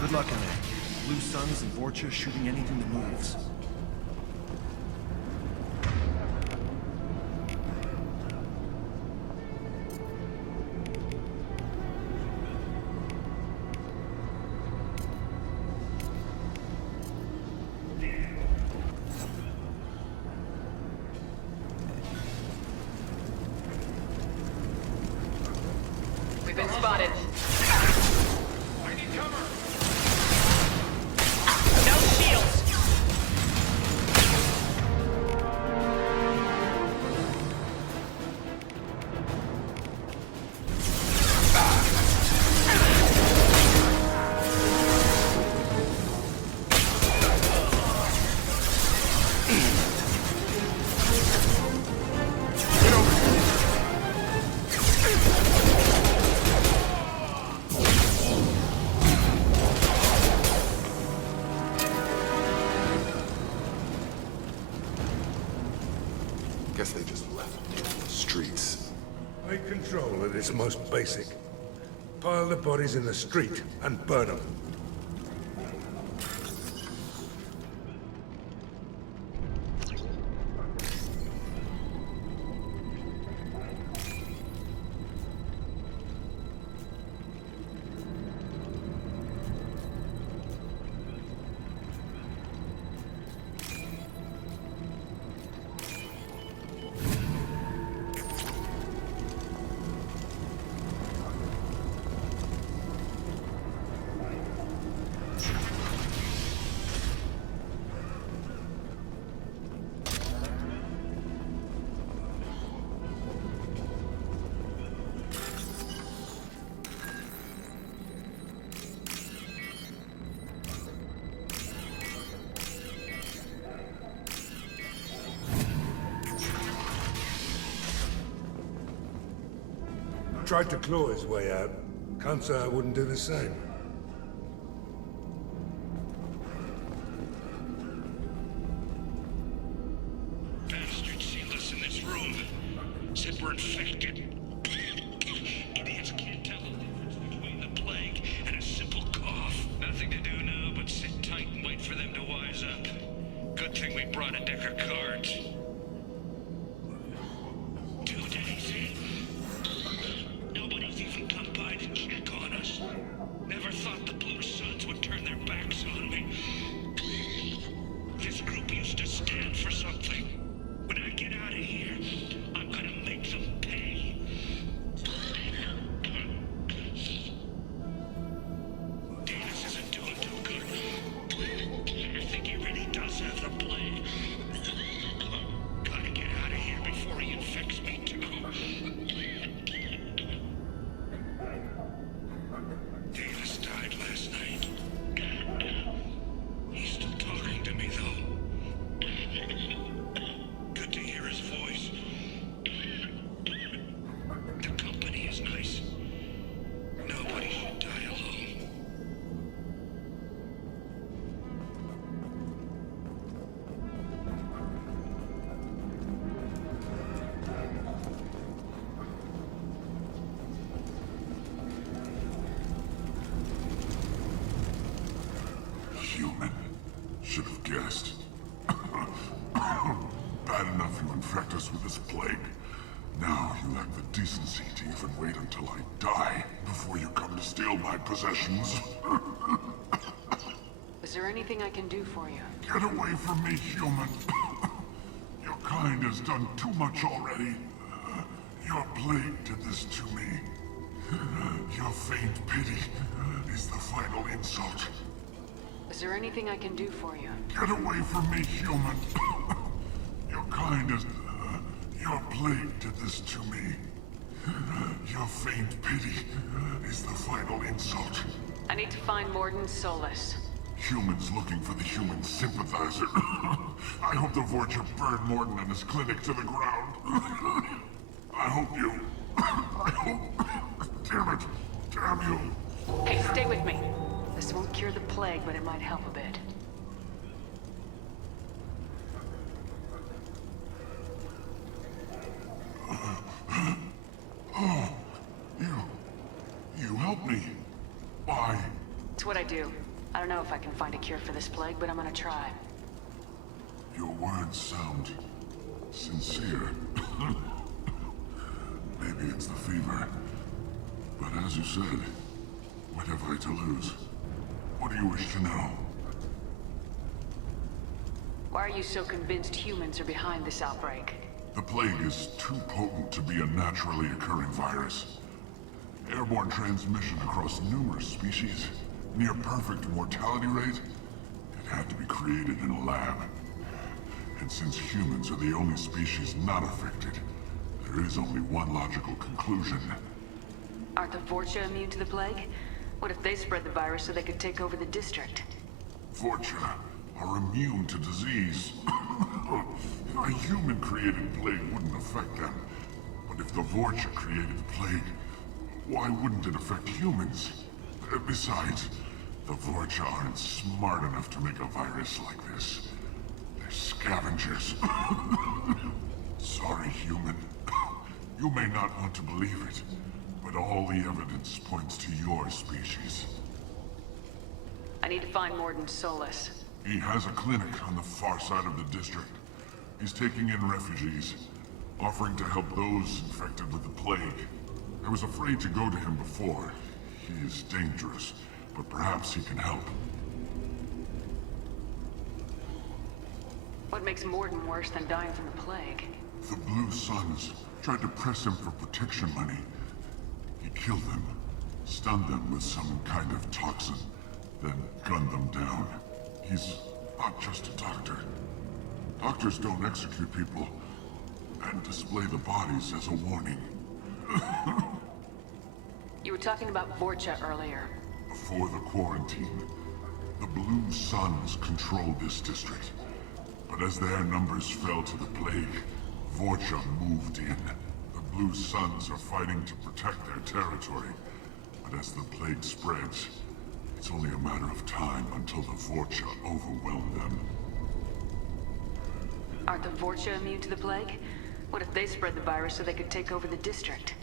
Good luck in there. Blue Suns and Vorcha shooting anything that moves. We've been spotted. I need cover! No shields! Guess they just left me in the streets. Take control at its most basic. Pile the bodies in the street and burn them. Tried to claw his way out. Can't say I wouldn't do the same. Bastard sealed us in this room. Said we're infected. Idiots can't tell the difference between the plague and a simple cough. Nothing to do now but sit tight and wait for them to wise up. Good thing we brought a deck of cards. 2 days in. Nobody's even come by to check on us. Never thought the Blue Suns would turn their backs on me. This group used to stand for something. When I get out of here, I'm gonna make them pay. Davis isn't doing too good. I think he really does have the plague. Gotta get out of here before he infects me too. Davis died last night. He's still talking to me, though. Good to hear his voice. The company is nice. Nobody should die alone. Human. Should have guessed. Bad enough you infect us with this plague. Now you lack the decency to even wait until I die before you come to steal my possessions. Is there anything I can do for you? Get away from me, human. Your kind has done too much already. Your plague did this to me. Your faint pity is the final insult. Is there anything I can do for you? Get away from me, human. Your kind is... your plague did this to me. Your faint pity is the final insult. I need to find Mordin Solus. Humans looking for the human sympathizer. I hope the Vorcha burned Mordin and his clinic to the ground. I hope you... I hope... Damn it. Damn you. Hey, stay with me. This won't cure the plague, but it might help a bit. You helped me. Why? It's what I do. I don't know if I can find a cure for this plague, but I'm gonna try. Your words sound sincere. Maybe it's the fever. But as you said, what have I to lose? What do you wish to know? Why are you so convinced humans are behind this outbreak? The plague is too potent to be a naturally occurring virus. Airborne transmission across numerous species, near perfect mortality rate. It had to be created in a lab. And since humans are the only species not affected, there is only one logical conclusion. Aren't the Vorcha immune to the plague? What if they spread the virus so they could take over the district? Vorcha are immune to disease. A human-created plague wouldn't affect them. But if the Vorcha created the plague, why wouldn't it affect humans? Besides, the Vorcha aren't smart enough to make a virus like this. They're scavengers. Sorry, human. You may not want to believe it, but all the evidence points to your species. I need to find Mordin Solus. He has a clinic on the far side of the district. He's taking in refugees, offering to help those infected with the plague. I was afraid to go to him before. He is dangerous, but perhaps he can help. What makes Mordin worse than dying from the plague? The Blue Suns tried to press him for protection money. He killed them, stunned them with some kind of toxin, then gunned them down. He's not just a doctor. Doctors don't execute people and display the bodies as a warning. You were talking about Vorcha earlier. Before the quarantine, the Blue Suns controlled this district. But as their numbers fell to the plague, Vorcha moved in. The Blue Suns are fighting to protect their territory. But as the plague spreads, it's only a matter of time until the Vorcha overwhelm them. Aren't the Vorcha immune to the plague? What if they spread the virus so they could take over the district?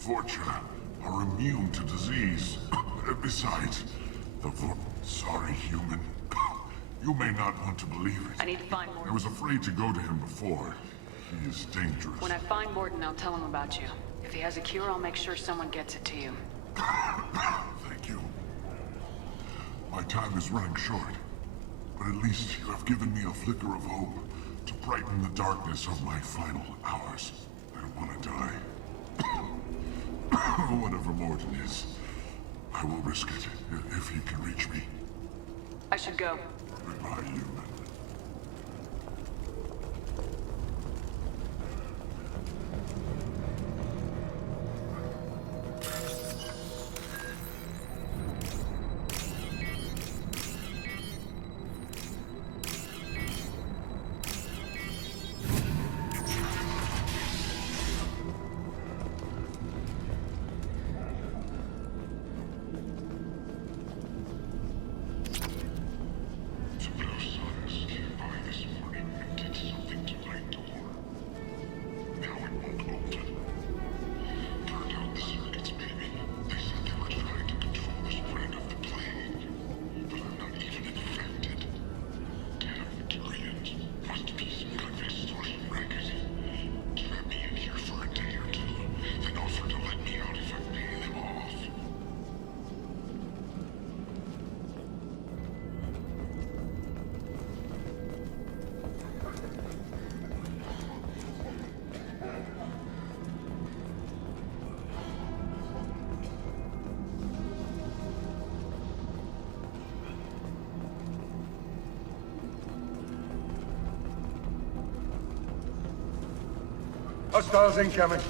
Vorcha are immune to disease. Besides, Sorry, human. You may not want to believe it. I need to find Mordin. I was afraid to go to him before. He is dangerous. When I find Mordin, I'll tell him about you. If he has a cure, I'll make sure someone gets it to you. Thank you. My time is running short, but at least you have given me a flicker of hope to brighten the darkness of my final hours. I don't want to die. Whatever Mordin is, I will risk it if he can reach me. I should go. Goodbye, human. Hostiles incoming.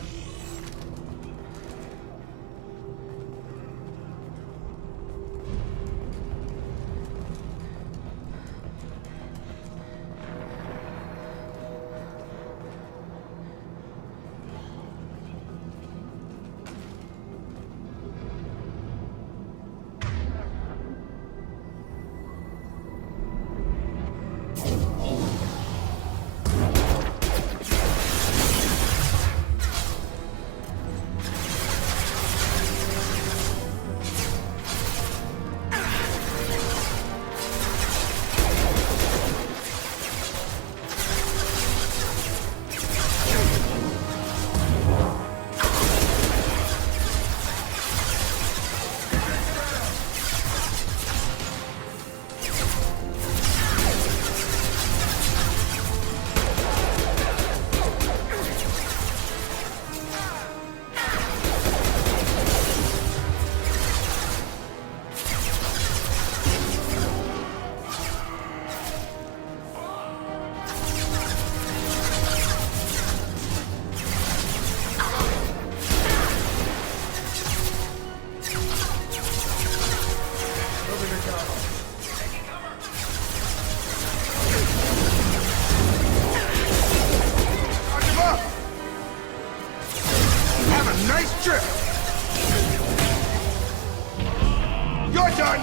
Mordin!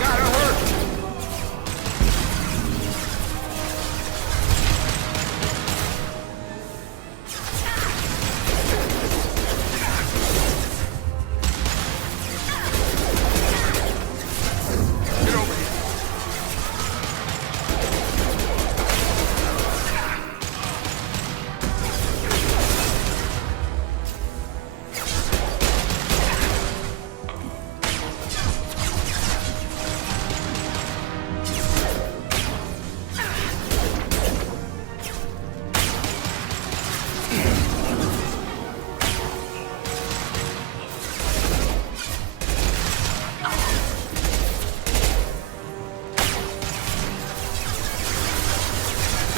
Gotta hurt! Get over here!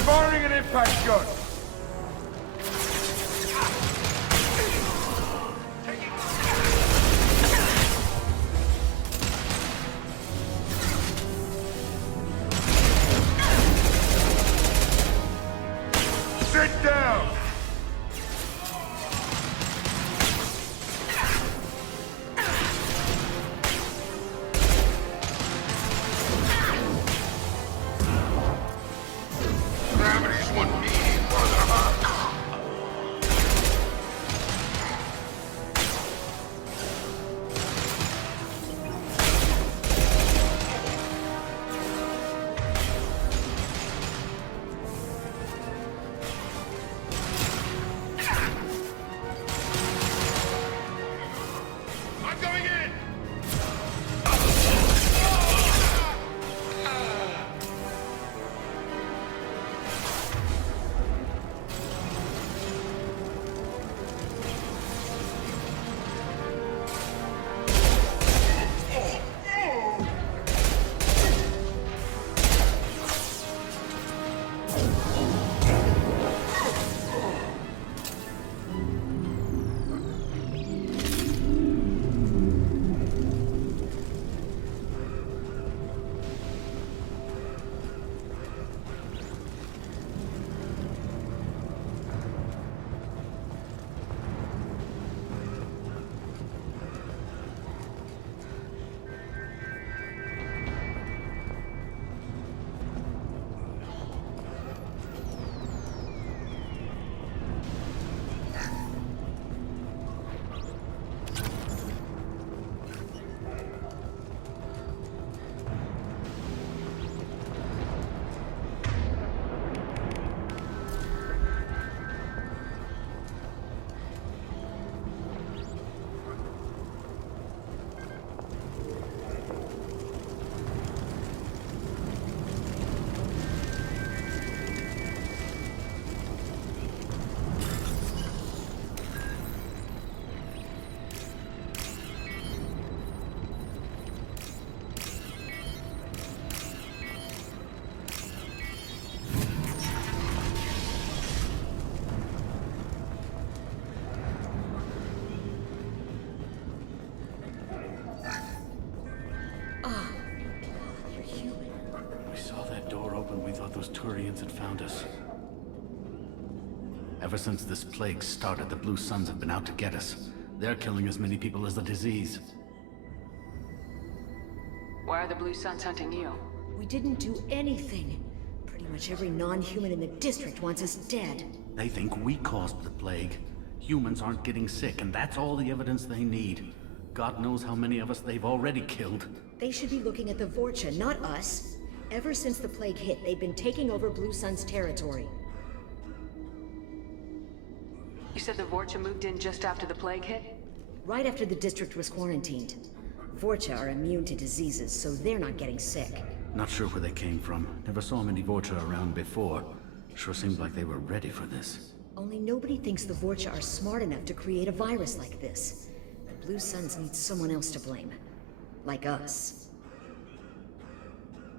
Firing an impact shot! Sit down! Gravity's one mean brother, huh? I'm going in! We saw that door open, we thought those Turians had found us. Ever since this plague started, the Blue Suns have been out to get us. They're killing as many people as the disease. Why are the Blue Suns hunting you? We didn't do anything. Pretty much every non-human in the district wants us dead. They think we caused the plague. Humans aren't getting sick, and that's all the evidence they need. God knows how many of us they've already killed. They should be looking at the Vorcha, not us. Ever since the plague hit, they've been taking over Blue Sun's territory. You said the Vorcha moved in just after the plague hit? Right after the district was quarantined. Vorcha are immune to diseases, so they're not getting sick. Not sure where they came from. Never saw many Vorcha around before. Sure seemed like they were ready for this. Only nobody thinks the Vorcha are smart enough to create a virus like this. The Blue Suns need someone else to blame. Like us.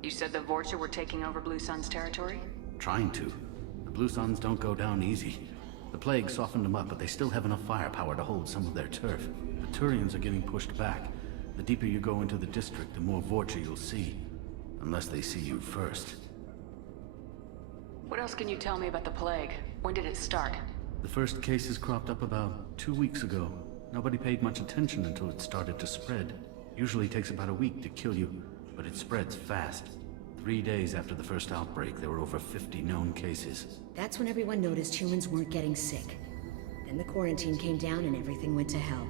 You said the Vorcha were taking over Blue Sun's territory? Trying to. The Blue Suns don't go down easy. The plague softened them up, but they still have enough firepower to hold some of their turf. The Turians are getting pushed back. The deeper you go into the district, the more Vorcha you'll see. Unless they see you first. What else can you tell me about the plague? When did it start? The first cases cropped up about 2 weeks ago. Nobody paid much attention until it started to spread. Usually takes about a week to kill you, but it spreads fast. 3 days after the first outbreak, there were over 50 known cases. That's when everyone noticed humans weren't getting sick. Then the quarantine came down and everything went to hell.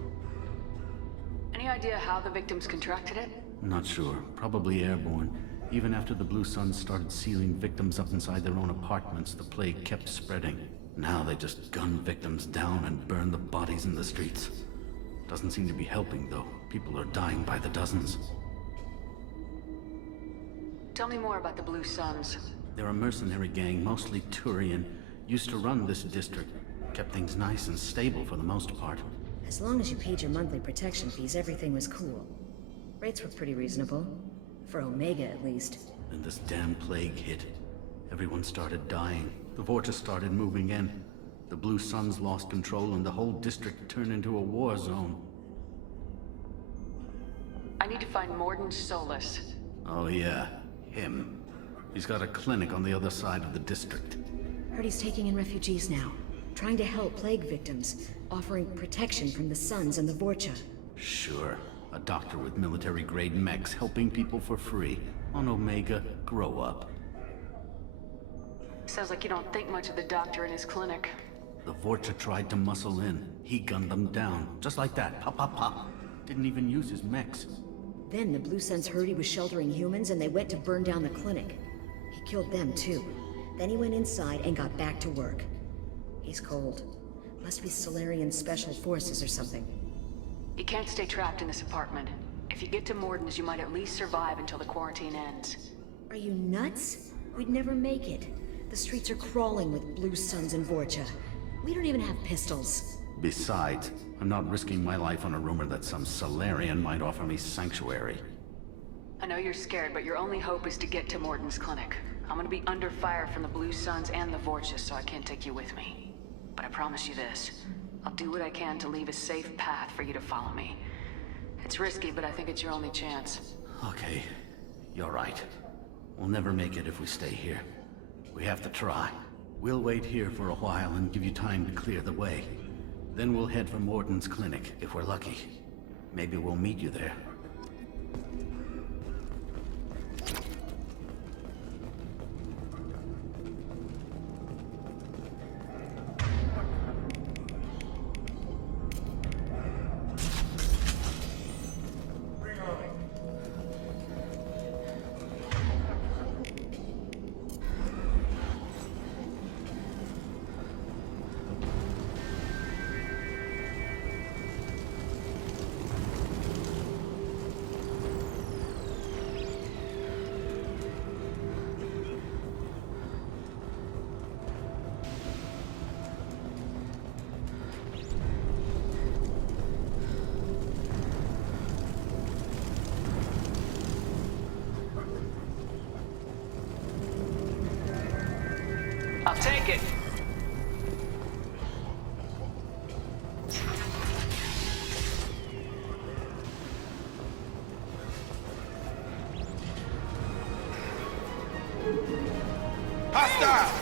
Any idea how the victims contracted it? Not sure. Probably airborne. Even after the Blue Suns started sealing victims up inside their own apartments, the plague kept spreading. Now they just gun victims down and burn the bodies in the streets. Doesn't seem to be helping, though. People are dying by the dozens. Tell me more about the Blue Suns. They're a mercenary gang, mostly Turian. Used to run this district. Kept things nice and stable for the most part. As long as you paid your monthly protection fees, everything was cool. Rates were pretty reasonable. For Omega, at least. Then this damn plague hit. Everyone started dying. The Vorta started moving in. The Blue Suns lost control and the whole district turned into a war zone. I need to find Mordin Solus. Oh yeah, him. He's got a clinic on the other side of the district. Heard he's taking in refugees now. Trying to help plague victims. Offering protection from the Suns and the Vorcha. Sure. A doctor with military-grade mechs helping people for free. On Omega, grow up. Sounds like you don't think much of the doctor in his clinic. The Vorcha tried to muscle in. He gunned them down. Just like that. Pop, pop, pop. Didn't even use his mechs. Then the Blue Suns heard he was sheltering humans and they went to burn down the clinic. He killed them too. Then he went inside and got back to work. He's cold. Must be Solarian Special Forces or something. You can't stay trapped in this apartment. If you get to Mordin's, you might at least survive until the quarantine ends. Are you nuts? We'd never make it. The streets are crawling with Blue Suns and Vorcha. We don't even have pistols. Besides, I'm not risking my life on a rumor that some Solarian might offer me sanctuary. I know you're scared, but your only hope is to get to Mordin's clinic. I'm gonna be under fire from the Blue Suns and the Vorcha, so I can't take you with me. But I promise you this. I'll do what I can to leave a safe path for you to follow me. It's risky, but I think it's your only chance. Okay, you're right. We'll never make it if we stay here. We have to try. We'll wait here for a while and give you time to clear the way. Then we'll head for Mordin's clinic, if we're lucky. Maybe we'll meet you there. I'll take it. Hostile!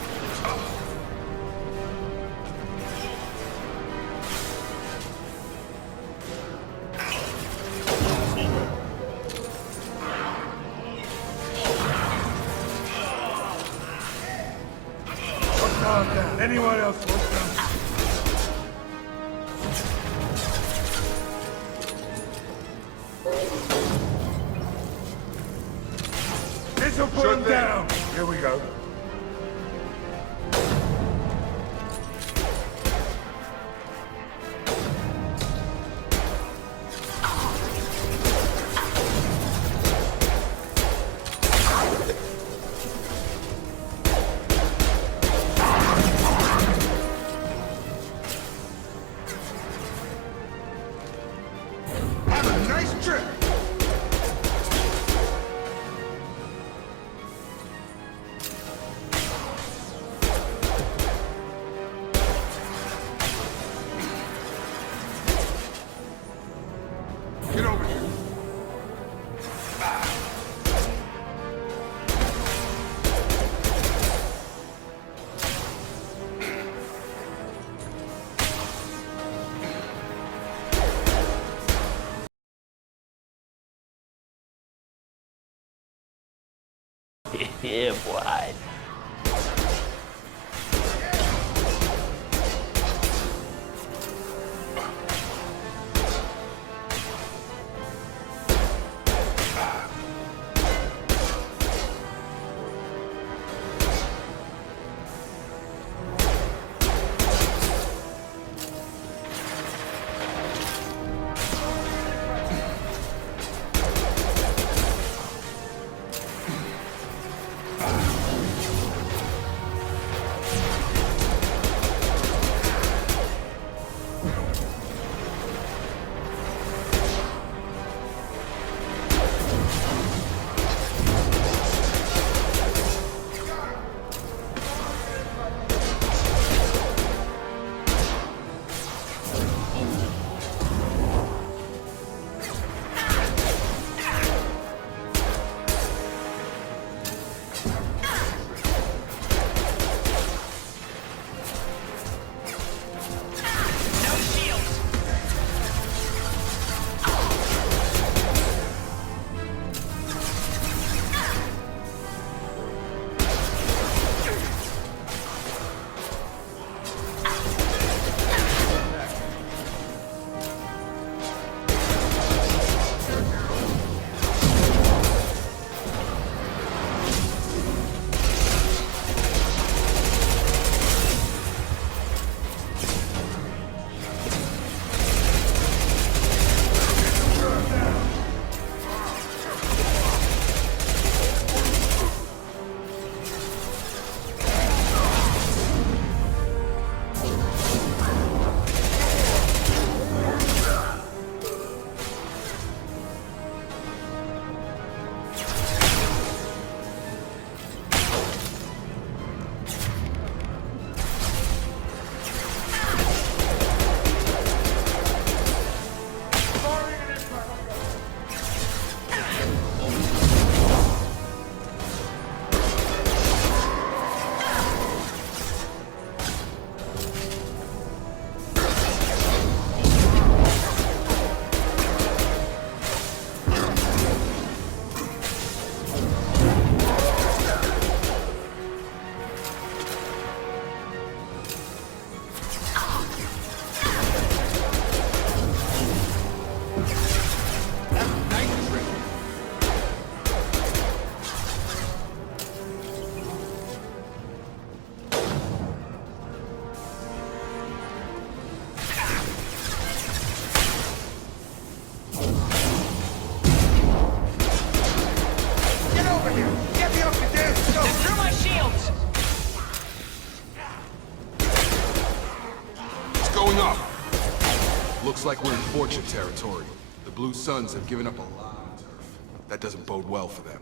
Calm down. Anyone else want some? This'll put him down. Here we go. Have a nice trip. Get over here. Yeah, boy. Going up! Looks like we're in Fortune territory. The Blue Suns have given up a lot of turf. That doesn't bode well for them.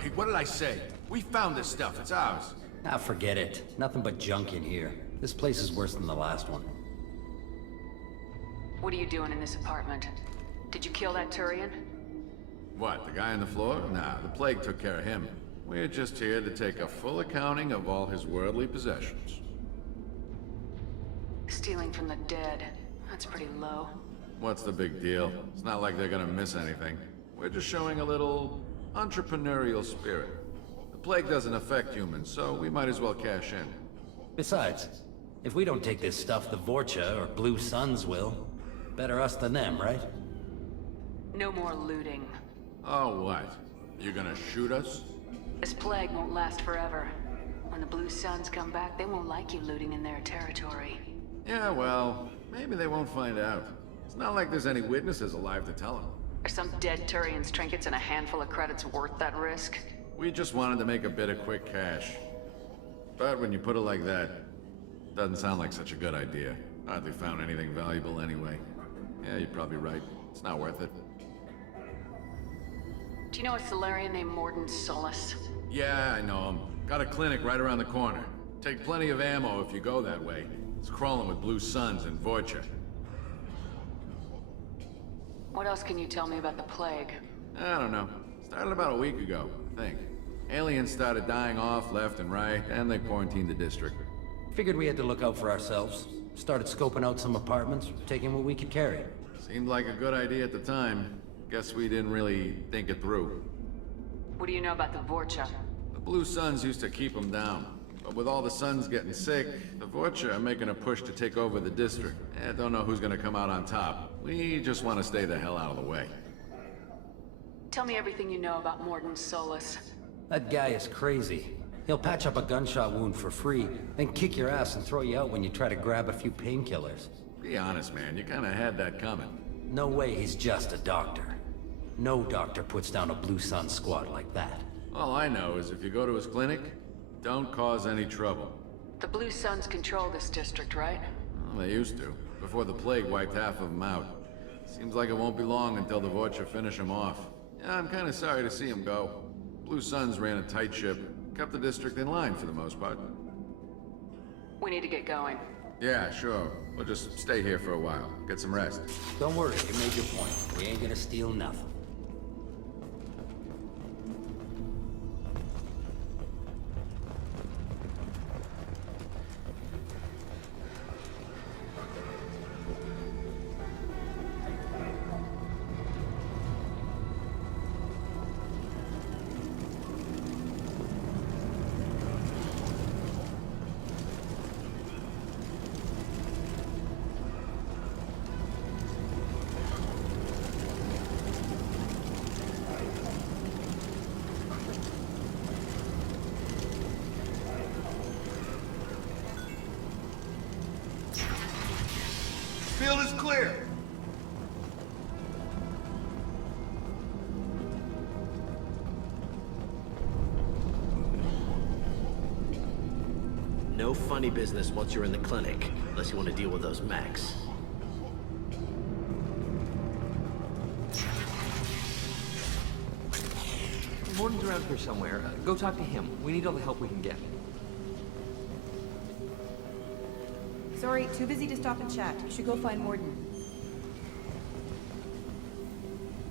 Hey, what did I say? We found this stuff. It's ours. Ah, forget it. Nothing but junk in here. This place is worse than the last one. What are you doing in this apartment? Did you kill that Turian? What, the guy on the floor? Nah, the plague took care of him. We're just here to take a full accounting of all his worldly possessions. Stealing from the dead. That's pretty low. What's the big deal? It's not like they're gonna miss anything. We're just showing a little entrepreneurial spirit. The plague doesn't affect humans, so we might as well cash in. Besides, if we don't take this stuff, the Vorcha or Blue Suns will. Better us than them, right? No more looting. Oh, what? You gonna shoot us? This plague won't last forever. When the Blue Suns come back, they won't like you looting in their territory. Yeah, well, maybe they won't find out. It's not like there's any witnesses alive to tell them. Are some dead Turian's trinkets and a handful of credits worth that risk? We just wanted to make a bit of quick cash. But when you put it like that, doesn't sound like such a good idea. Hardly found anything valuable anyway. Yeah, you're probably right. It's not worth it. Do you know a Solarian named Mordin Solus? Yeah, I know him. Got a clinic right around the corner. Take plenty of ammo if you go that way. It's It's crawling with Blue Suns and Vorcha. What else can you tell me about the plague? I don't know. Started about a week ago, I think. Aliens started dying off left and right, and they quarantined the district. Figured we had to look out for ourselves. Started scoping out some apartments, taking what we could carry. Seemed like a good idea at the time. Guess we didn't really think it through. What do you know about the Vorcha? The Blue Suns used to keep them down. But with all the Suns getting sick, the Vorcha are making a push to take over the district. Don't know who's gonna come out on top. We just want to stay the hell out of the way. Tell me everything you know about Mordin Solus. That guy is crazy. He'll patch up a gunshot wound for free, then kick your ass and throw you out when you try to grab a few painkillers. Be honest, man. You kinda had that coming. No way he's just a doctor. No doctor puts down a Blue Sun squad like that. All I know is if you go to his clinic, don't cause any trouble. The Blue Suns control this district, right? Well, they used to, before the plague wiped half of them out. Seems like it won't be long until the Vorcha finish him off. Yeah, I'm kinda sorry to see him go. Blue Suns ran a tight ship, kept the district in line for the most part. We need to get going. Yeah, sure. We'll just stay here for a while, get some rest. Don't worry, you made your point. We ain't gonna steal nothing. Field is clear. No funny business once you're in the clinic, unless you want to deal with those mechs. Mordin's around here somewhere. Go talk to him. We need all the help we can get. Sorry, too busy to stop and chat. You should go find Mordin.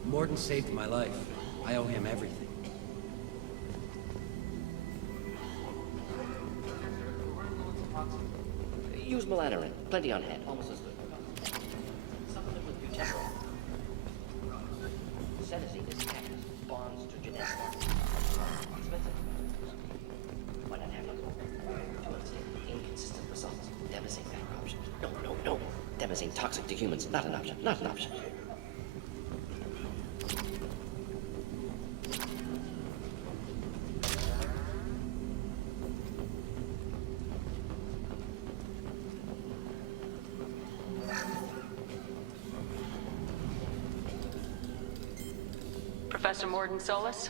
Mordin saved my life. I owe him everything. Use Melanorin. Plenty on hand. Almost as good. Supplement with butyl. Cetirizine is catalyst. Bonds to genetic expensive. Why not have it? To understand inconsistent results. Devastating better option. No. Devastating toxic to humans. Not an option. Not an option. Professor Mordin Solus?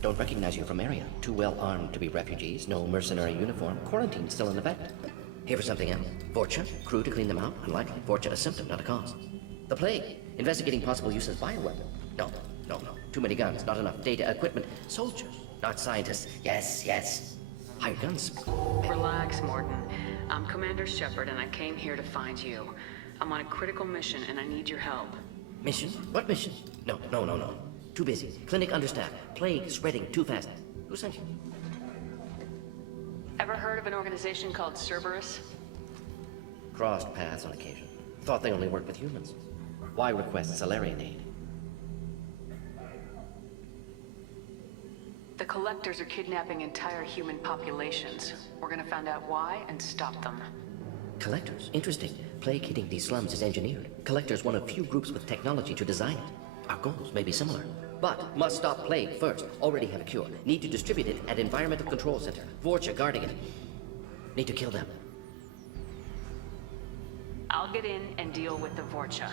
Don't recognize you from area. Too well armed to be refugees. No mercenary uniform. Quarantine still in effect. Here for something else. Vorcha. Crew to clean them out. Unlikely. Vorcha a symptom, not a cause. The plague. Investigating possible use as bioweapon. No. Too many guns. Not enough data, equipment. Soldiers. Not scientists. Yes. Hired guns. Relax, Mordin. I'm Commander Shepard, and I came here to find you. I'm on a critical mission, and I need your help. Mission? What mission? No. Too busy. Clinic understaffed. Plague spreading too fast. Who sent you? Ever heard of an organization called Cerberus? Crossed paths on occasion. Thought they only worked with humans. Why request Solarian aid? The Collectors are kidnapping entire human populations. We're gonna find out why and stop them. Collectors? Interesting. Plague hitting these slums is engineered. Collectors one of few groups with technology to design it. Our goals may be similar. But must stop plague first. Already have a cure. Need to distribute it at Environmental Control Center. Vorcha guarding it. Need to kill them. I'll get in and deal with the Vorcha.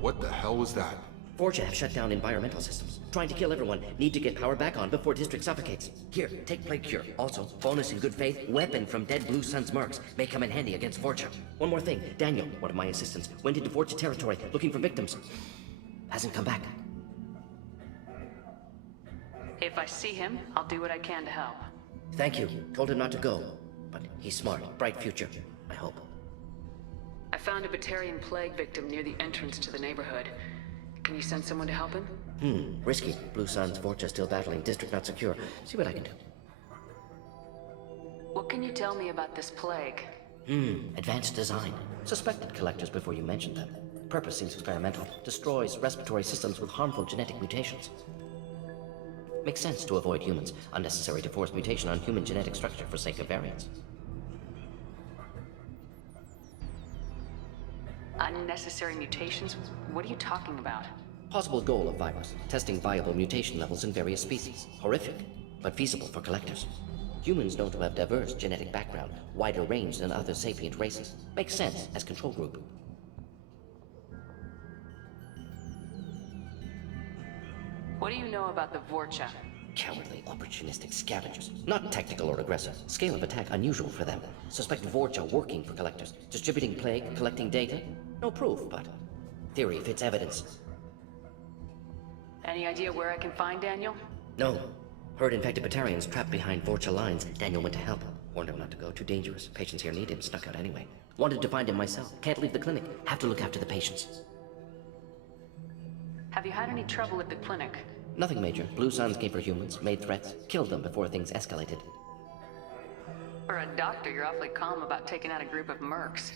What the hell was that? Vorcha have shut down environmental systems. Trying to kill everyone. Need to get power back on before district suffocates. Here, take plague cure. Also, bonus in good faith, weapon from dead Blue Sun's mercs. May come in handy against Vorcha. One more thing. Daniel, one of my assistants, went into Vorcha territory looking for victims. Hasn't come back. If I see him, I'll do what I can to help. Thank you. Told him not to go. But he's smart. Bright future, I hope. I found a Batarian plague victim near the entrance to the neighborhood. Can you send someone to help him? Risky. Blue Sun's Vorcha still battling. District not secure. See what I can do. What can you tell me about this plague? Advanced design. Suspected collectors before you mentioned them. Purpose seems experimental. Destroys respiratory systems with harmful genetic mutations. Makes sense to avoid humans. Unnecessary to force mutation on human genetic structure for sake of variance. Unnecessary mutations? What are you talking about? Possible goal of virus. Testing viable mutation levels in various species. Horrific, but feasible for collectors. Humans known to have diverse genetic background, wider range than other sapient races. Makes sense as control group. What do you know about the Vorcha? Cowardly, opportunistic scavengers. Not tactical or aggressive. Scale of attack unusual for them. Suspect Vorcha working for collectors. Distributing plague, collecting data. No proof, but theory fits evidence. Any idea where I can find Daniel? No. Heard infected Batarians trapped behind Vorcha lines. Daniel went to help. Warned him not to go. Too dangerous. Patients here need him. Snuck out anyway. Wanted to find him myself. Can't leave the clinic. Have to look after the patients. Have you had any trouble at the clinic? Nothing major. Blue Suns came for humans, made threats, killed them before things escalated. For a doctor, you're awfully calm about taking out a group of mercs.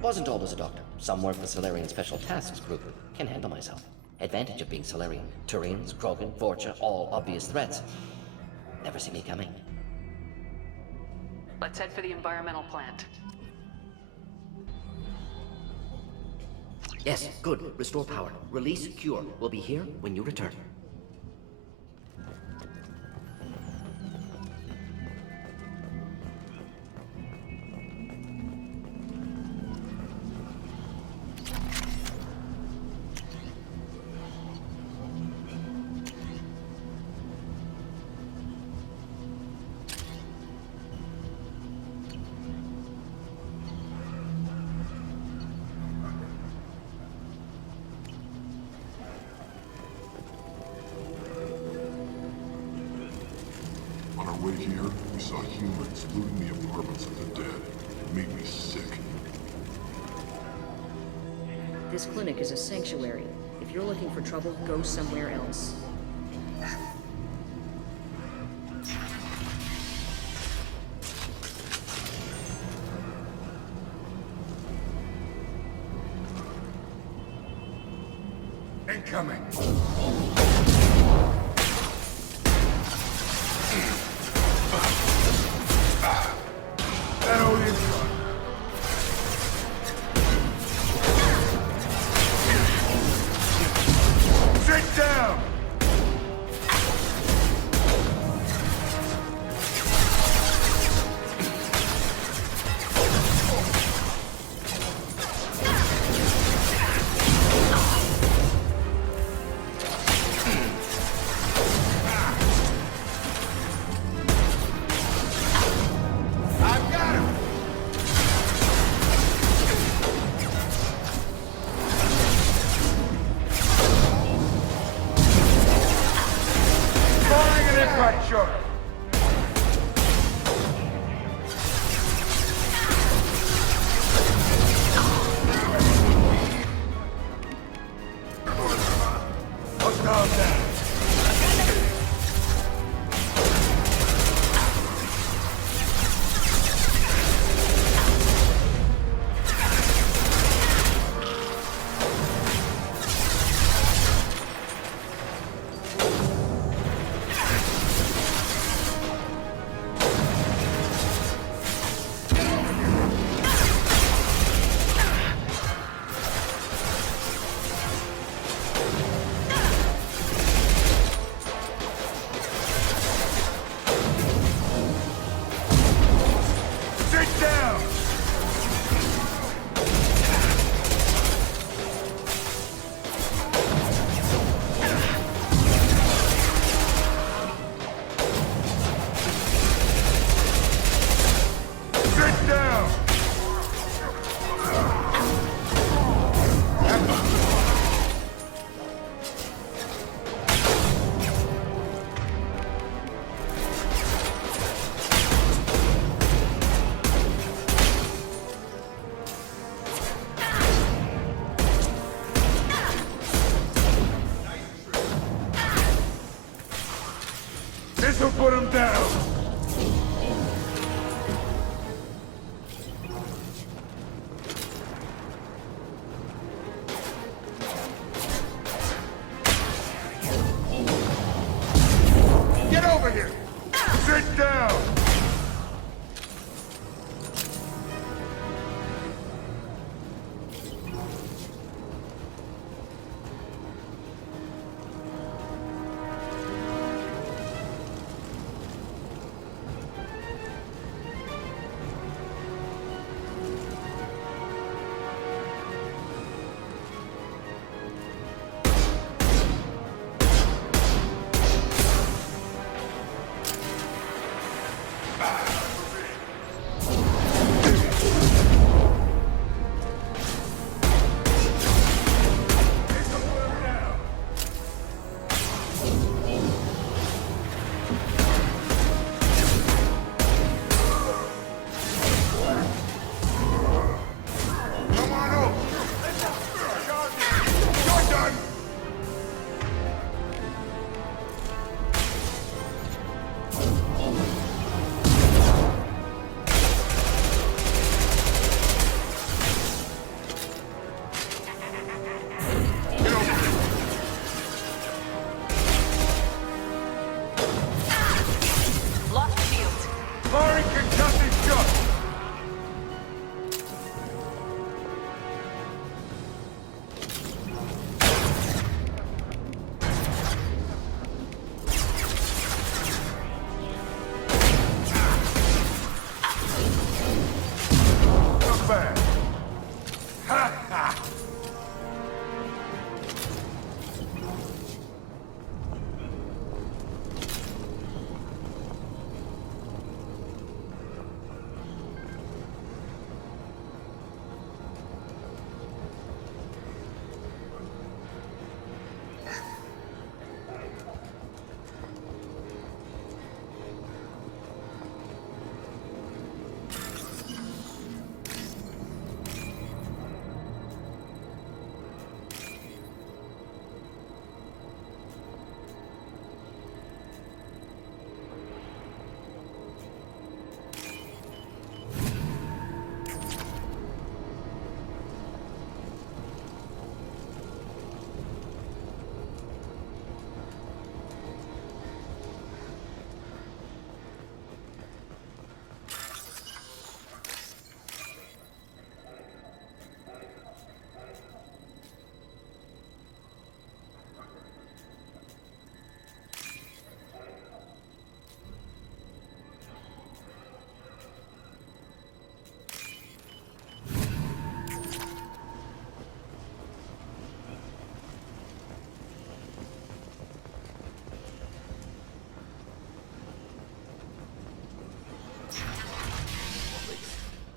Wasn't always a doctor. Some work for Solarian Special Tasks Group. Can handle myself. Advantage of being Solarian. Turians, Krogan, Vorcha, all obvious threats. Never see me coming. Let's head for the environmental plant. Yes, good. Restore power. Release cure. We'll be here when you return. On our way here, we saw humans looting the apartments of the dead. It made me sick. This clinic is a sanctuary. If you're looking for trouble, go somewhere else. Incoming! That old in front. Sit down! This'll put him down! Get over here! Sit down!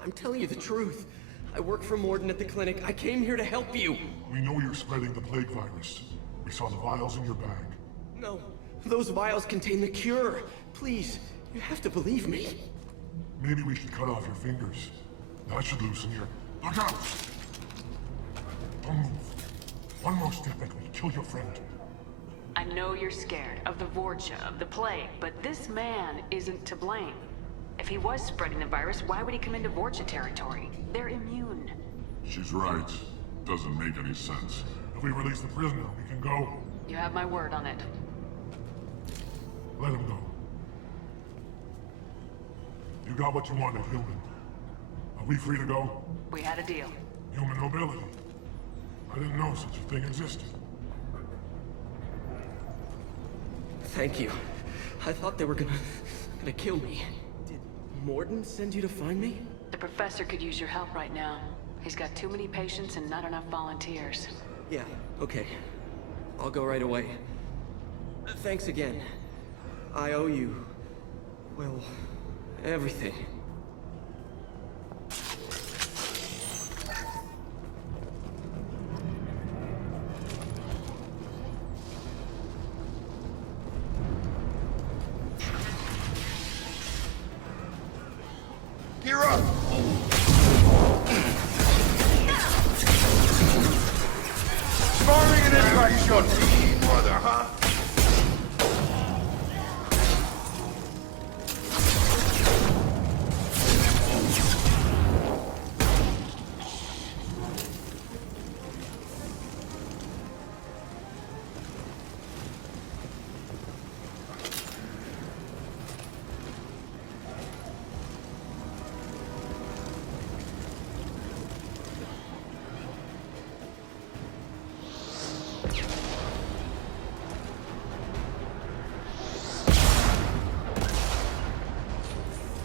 I'm telling you the truth. I work for Mordin at the clinic. I came here to help you. We know you're spreading the plague virus. We saw the vials in your bag. No, those vials contain the cure. Please, you have to believe me. Maybe we should cut off your fingers. That should loosen your... Look out! Don't move. One more step and we'll kill your friend. I know you're scared of the Vorcha, of the plague, but this man isn't to blame. If he was spreading the virus, why would he come into Vorcha territory? They're immune. She's right. Doesn't make any sense. If we release the prisoner, we can go. You have my word on it. Let him go. You got what you wanted, human. Are we free to go? We had a deal. Human nobility. I didn't know such a thing existed. Thank you. I thought they were gonna kill me. Did Mordin send you to find me? The professor could use your help right now. He's got too many patients and not enough volunteers. Yeah, okay. I'll go right away. Thanks again. I owe you... well, everything. Gear up! Sparring and interaction! Brother, huh?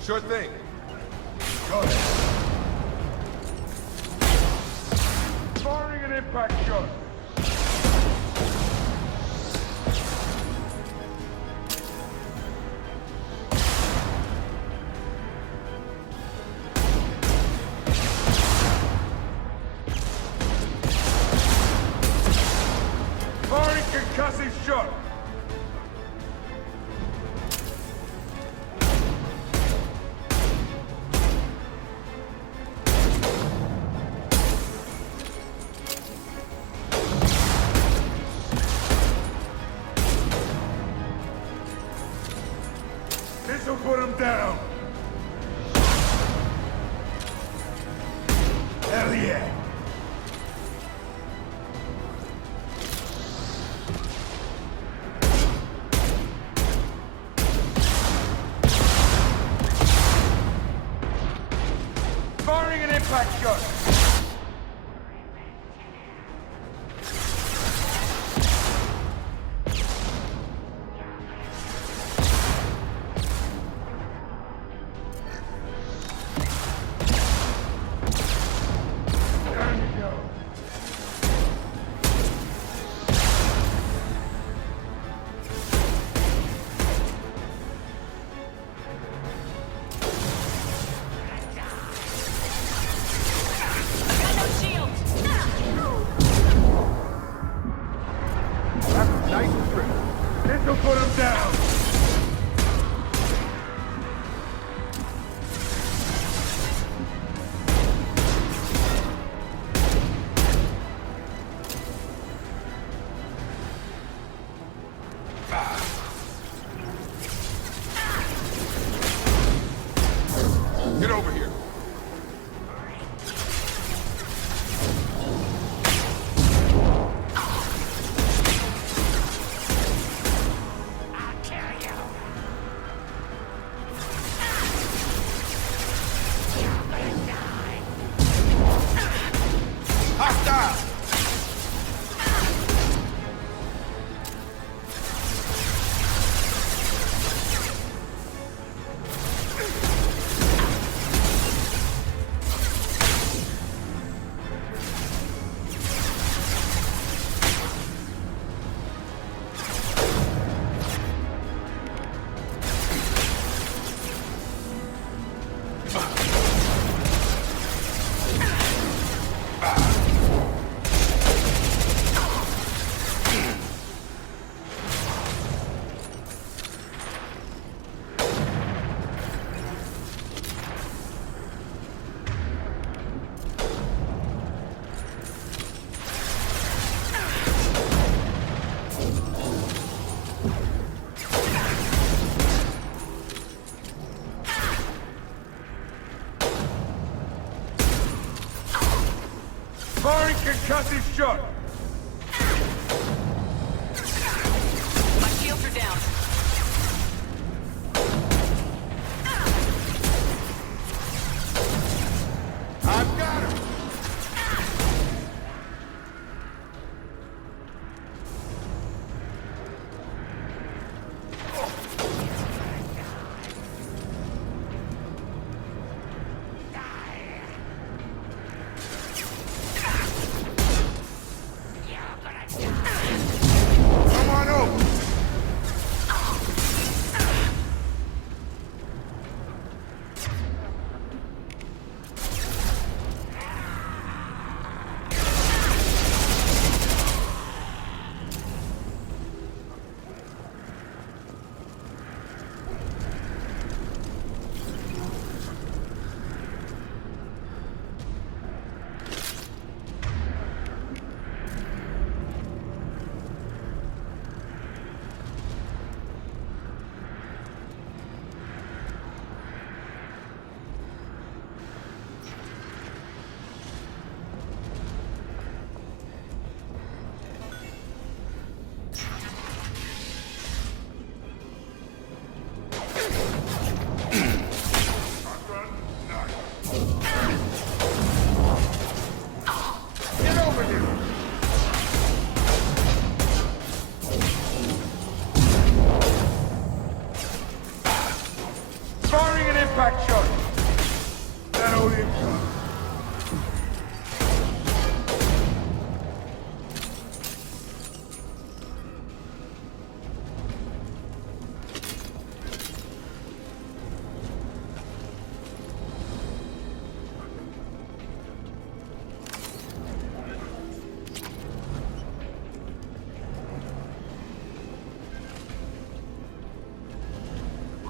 Sure thing. Got it. Firing an impact shot. Firing concussive shot. This'll put him down. Hell yeah. Firing an impact shot. Down you go. That's a nice trick. This'll put him down. Get over here. Hostile! Firing concussive shot. My shields are down. I've got him!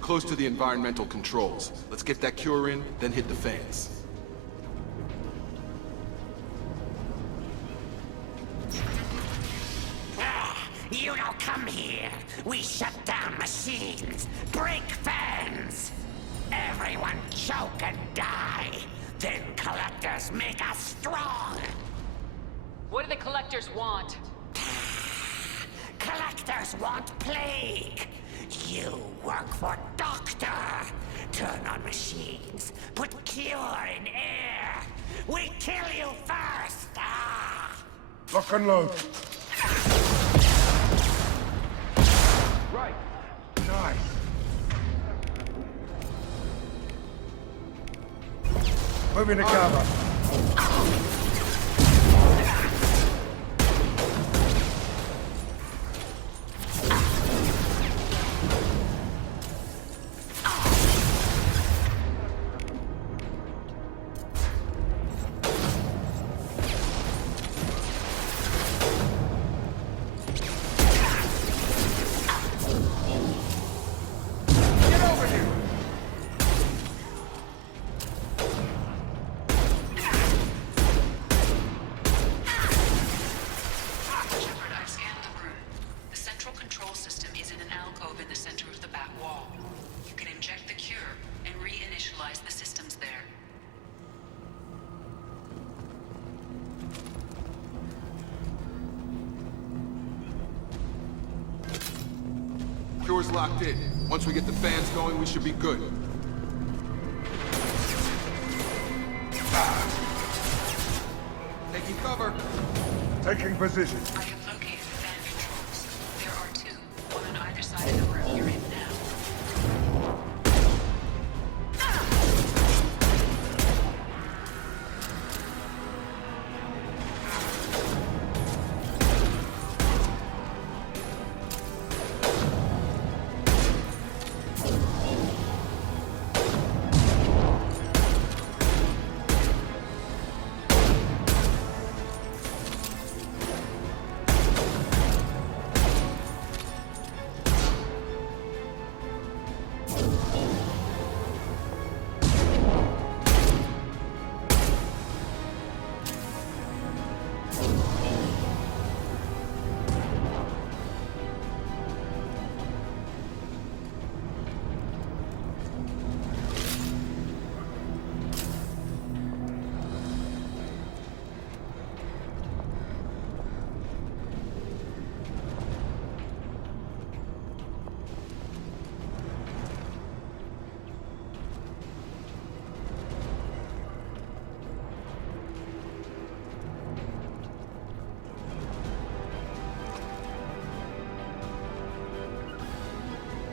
close to the environmental controls. Let's get that cure in, then hit the fans. You don't come here. We shut down machines, break fans. Everyone choke and die. Then collectors make us strong. What do the collectors want? Collectors want plague. You work for Doctor. Turn on machines. Put cure in air. We kill you first. Lock and load. Right. Nice. Moving to cover. Cure's locked in. Once we get the fans going, we should be good. Taking cover. Taking position. I have located the fan controls. There are two, one on either side of the room you're in now.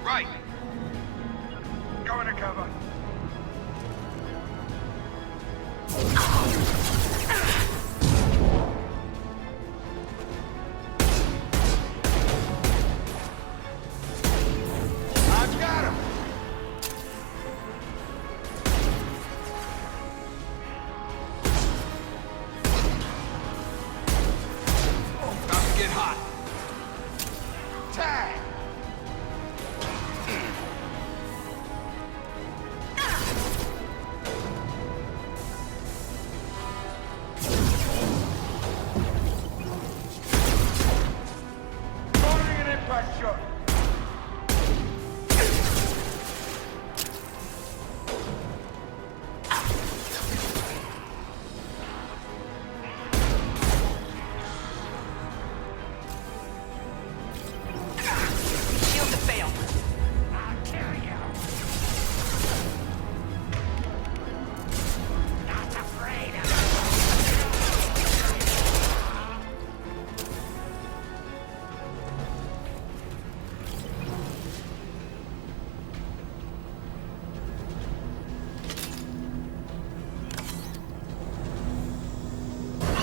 Right. Going to cover. I've got him. About to get hot. Tag.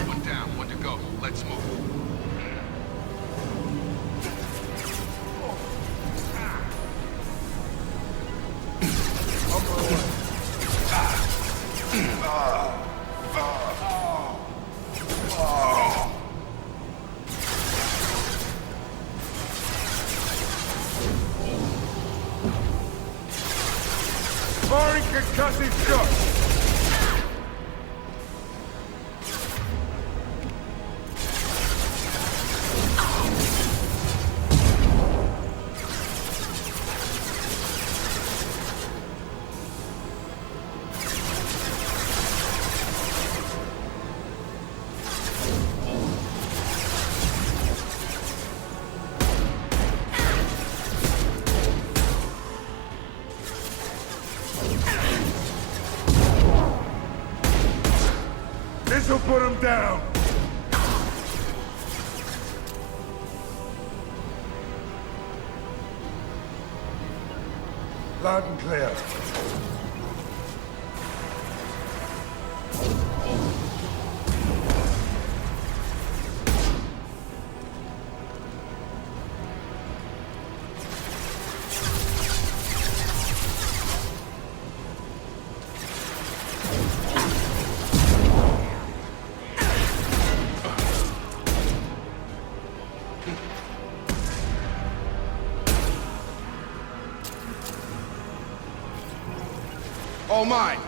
One down, one to go. Let's move. This'll put him down! Loud and clear. All mine.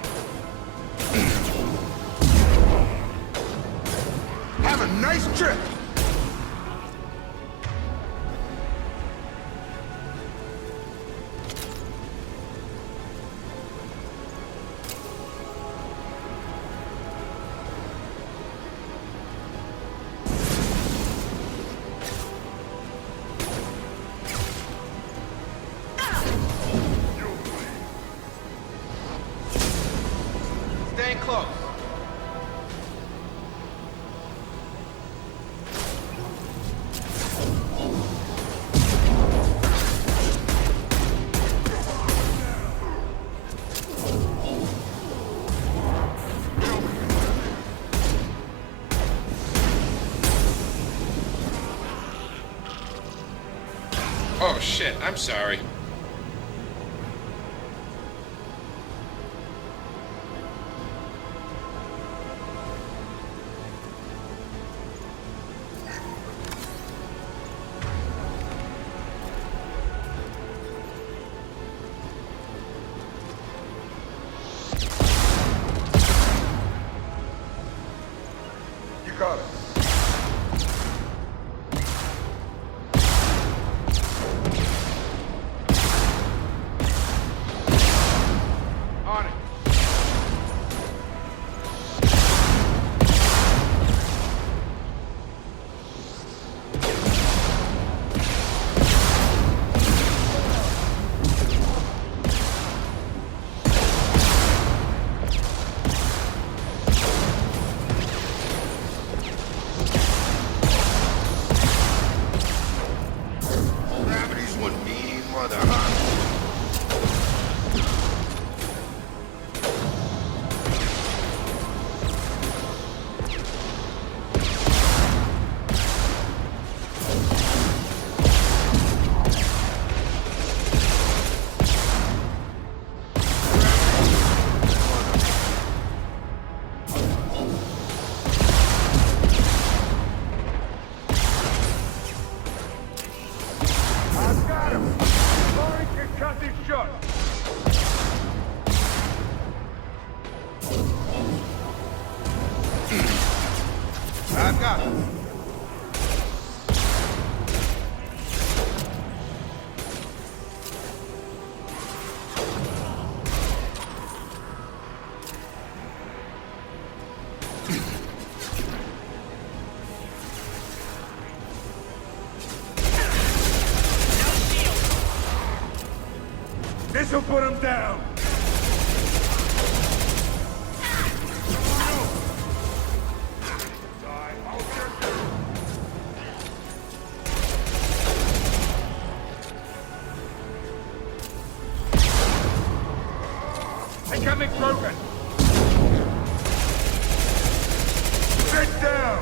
Have a nice trip. Staying close. Oh shit, I'm sorry. You got it. On it. Gravity's one mean mother, huh? I've got him! Mordin can cut this shot! I've got it. This'll put him down! Incoming progress! Sit down!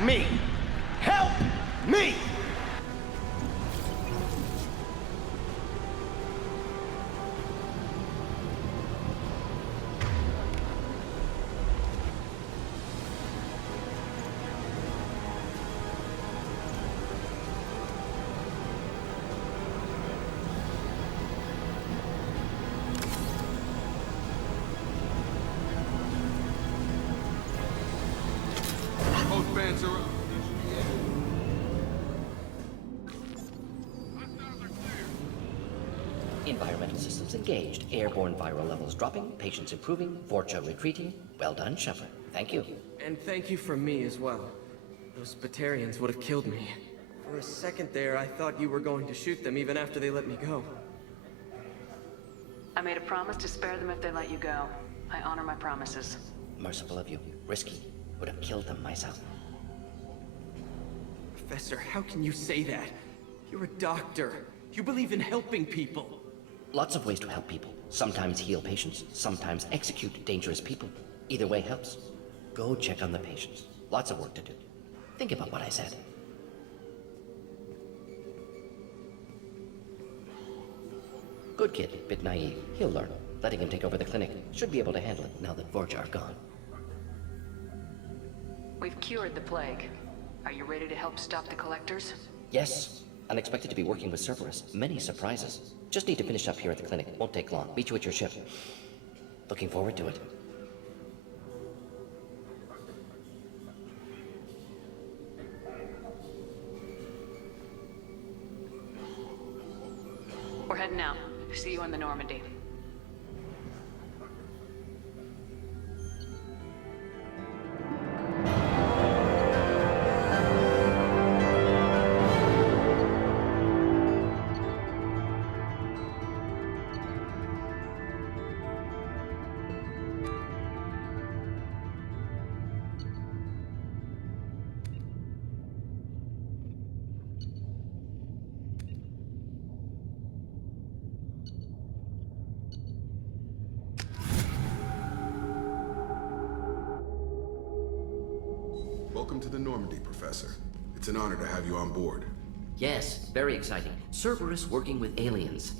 me! Help me! Both fans are up. Environmental systems engaged. Airborne viral levels dropping. Patients improving. Vorcha retreating. Well done, Shepard. Thank you. And thank you for me as well. Those Batarians would have killed me. For a second there, I thought you were going to shoot them even after they let me go. I made a promise to spare them if they let you go. I honor my promises. Merciful of you. Risky. Would have killed them myself. Professor, how can you say that? You're a doctor. You believe in helping people. Lots of ways to help people. Sometimes heal patients, sometimes execute dangerous people. Either way helps. Go check on the patients. Lots of work to do. Think about what I said. Good kid, bit naive. He'll learn. Letting him take over the clinic. Should be able to handle it now that Vorcha are gone. We've cured the plague. Are you ready to help stop the collectors? Yes. Unexpected to be working with Cerberus. Many surprises. Just need to finish up here at the clinic. Won't take long. Meet you at your ship. Looking forward to it. We're heading out. See you on the Normandy. Welcome to the Normandy, Professor. It's an honor to have you on board. Yes, very exciting. Cerberus working with aliens.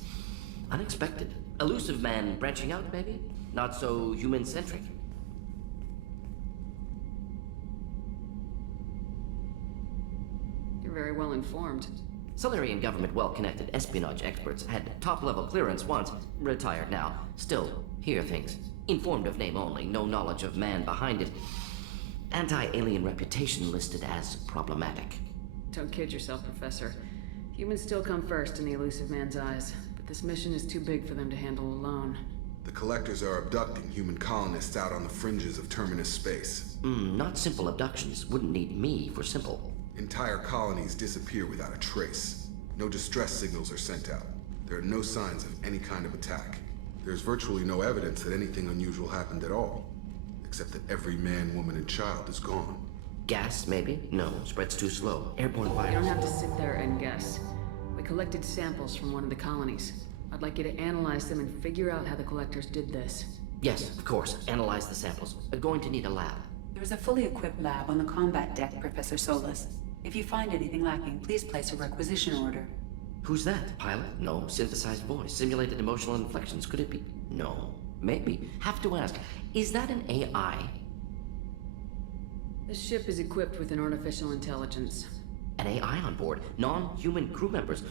Unexpected. Elusive man branching out, maybe? Not so human-centric. You're very well informed. Solarian government well-connected espionage experts had top-level clearance once, retired now. Still, hear things. Informed of name only, no knowledge of man behind it. Anti-alien reputation listed as problematic. Don't kid yourself, Professor. Humans still come first in the elusive man's eyes, but this mission is too big for them to handle alone. The Collectors are abducting human colonists out on the fringes of Terminus space. Not simple abductions. Wouldn't need me for simple. Entire colonies disappear without a trace. No distress signals are sent out. There are no signs of any kind of attack. There's virtually no evidence that anything unusual happened at all. Except that every man, woman, and child is gone. Gas, maybe? No, spreads too slow. Airborne virus. You don't have to sit there and guess. We collected samples from one of the colonies. I'd like you to analyze them and figure out how the collectors did this. Yes, of course. Analyze the samples. We're going to need a lab. There's a fully equipped lab on the combat deck, Professor Solus. If you find anything lacking, please place a requisition order. Who's that? Pilot? No. Synthesized voice. Simulated emotional inflections. Could it be? No. Maybe. Have to ask. Is that an AI? This ship is equipped with an artificial intelligence. An AI on board. Non-human crew members.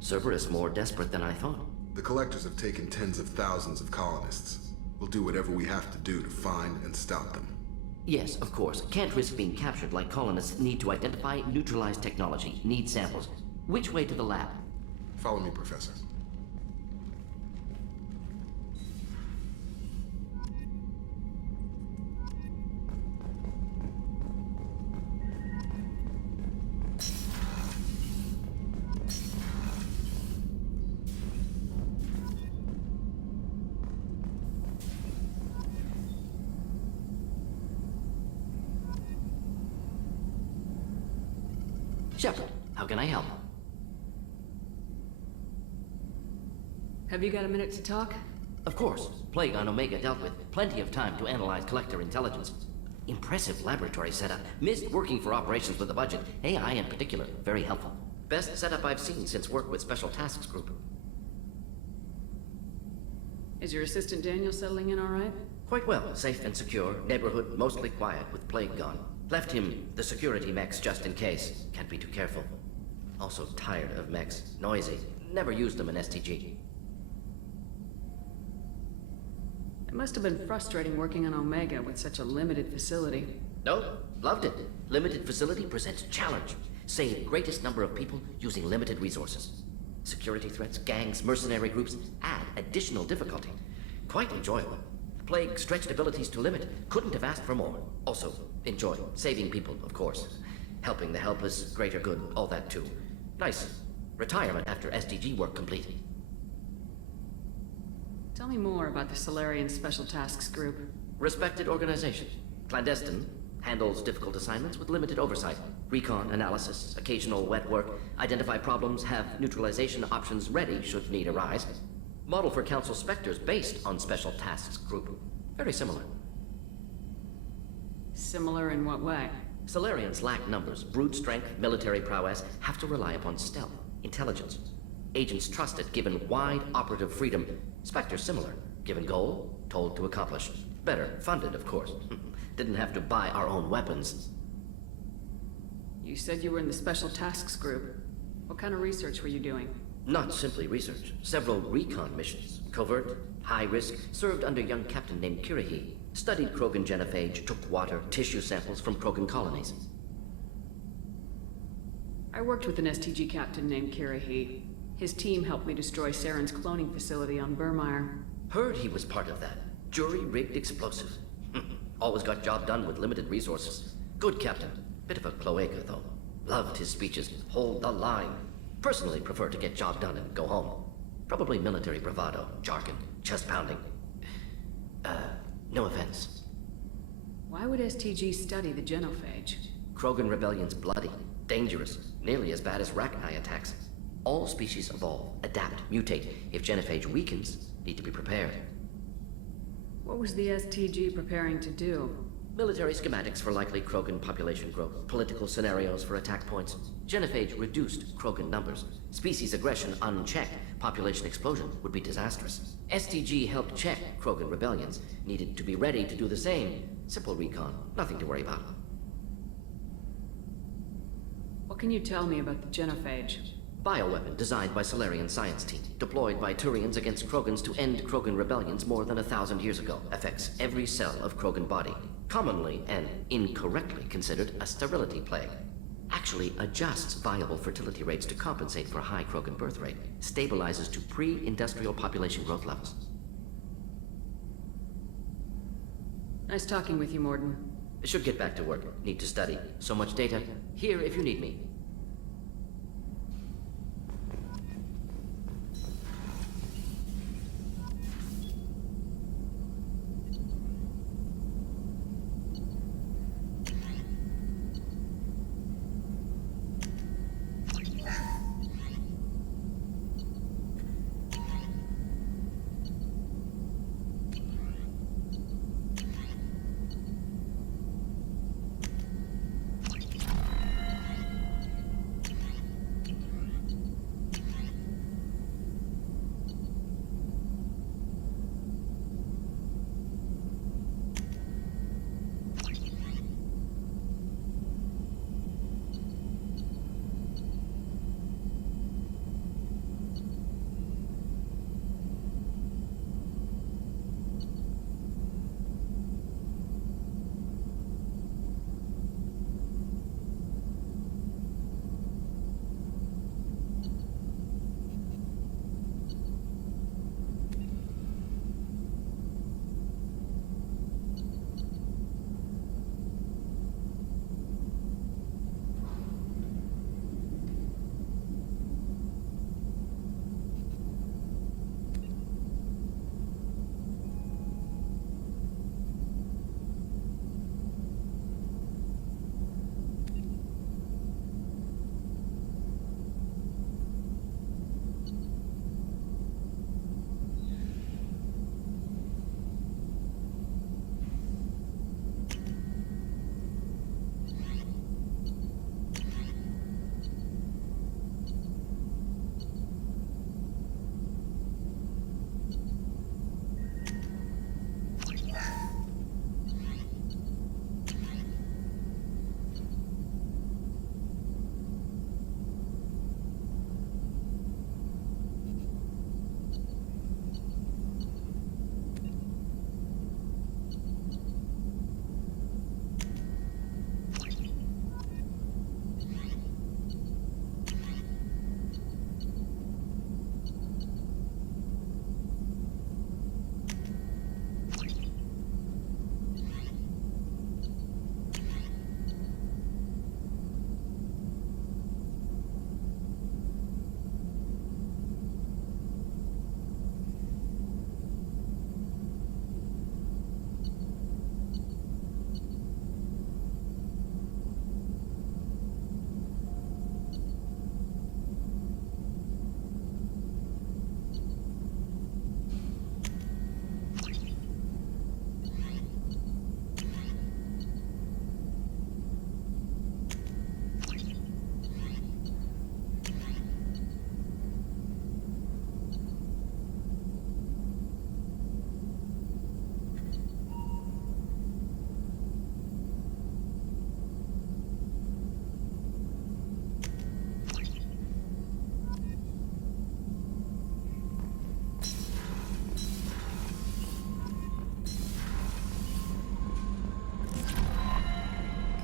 Cerberus more desperate than I thought. The Collectors have taken tens of thousands of colonists. We'll do whatever we have to do to find and stop them. Yes, of course. Can't risk being captured like colonists need to identify, neutralize technology, need samples. Which way to the lab? Follow me, Professor. Shepard, how can I help? Have you got a minute to talk? Of course. Plague on Omega dealt with. Plenty of time to analyze Collector intelligence. Impressive laboratory setup. Missed working for operations with a budget. AI in particular, very helpful. Best setup I've seen since work with Special Tasks Group. Is your assistant Daniel settling in all right? Quite well. Safe and secure. Neighborhood mostly quiet with plague gone. Left him the security mechs just in case. Can't be too careful. Also tired of mechs. Noisy. Never used them in STG. It must have been frustrating working on Omega with such a limited facility. No, loved it. Limited facility presents challenge. Save greatest number of people using limited resources. Security threats, gangs, mercenary groups add additional difficulty. Quite enjoyable. Plague stretched abilities to limit. Couldn't have asked for more. Also, enjoy. Saving people, of course. Helping the helpless, greater good, all that too. Nice. Retirement after SDG work completed. Tell me more about the Solarian Special Tasks Group. Respected organization. Clandestine. Handles difficult assignments with limited oversight. Recon, analysis, occasional wet work. Identify problems, have neutralization options ready should need arise. Model for Council Spectres based on Special Tasks Group. Very similar. Similar in what way? Solarians lack numbers, brute strength, military prowess, have to rely upon stealth, intelligence. Agents trusted, given wide operative freedom. Spectres similar, given goal, told to accomplish. Better, funded, of course. Didn't have to buy our own weapons. You said you were in the Special Tasks Group. What kind of research were you doing? Not simply research. Several recon missions. Covert, high risk, served under a young captain named Kirahi. Studied Krogan genophage, took water, tissue samples from Krogan colonies. I worked with an STG captain named Kirahi. His team helped me destroy Saren's cloning facility on Burmire. Heard he was part of that. Jury-rigged explosive. Always got job done with limited resources. Good captain. Bit of a cloaca, though. Loved his speeches. Hold the line. Personally prefer to get job done and go home. Probably military bravado, jargon, chest pounding. No offense. Why would STG study the genophage? Krogan rebellion's bloody, dangerous, nearly as bad as Rachni attacks. All species evolve, adapt, mutate. If genophage weakens, need to be prepared. What was the STG preparing to do? Military schematics for likely Krogan population growth, political scenarios for attack points. Genophage reduced Krogan numbers. Species aggression unchecked, population explosion would be disastrous. STG helped check Krogan rebellions, needed to be ready to do the same. Simple recon, nothing to worry about. What can you tell me about the genophage? Bioweapon designed by Solarian science team, deployed by Turians against Krogans to end Krogan rebellions more than 1,000 years ago. Affects every cell of Krogan body. Commonly and incorrectly considered a sterility plague. Actually adjusts viable fertility rates to compensate for high Krogan birth rate. Stabilizes to pre-industrial population growth levels. Nice talking with you, Mordin. Should get back to work. Need to study. So much data. Here if you need me.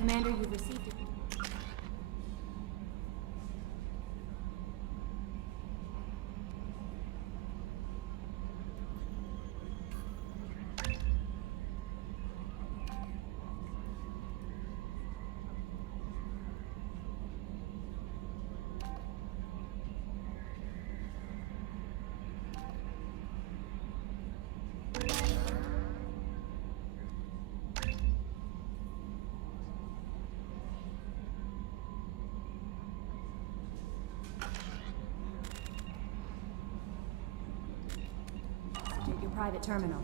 Commander, you've received it. Your private terminal.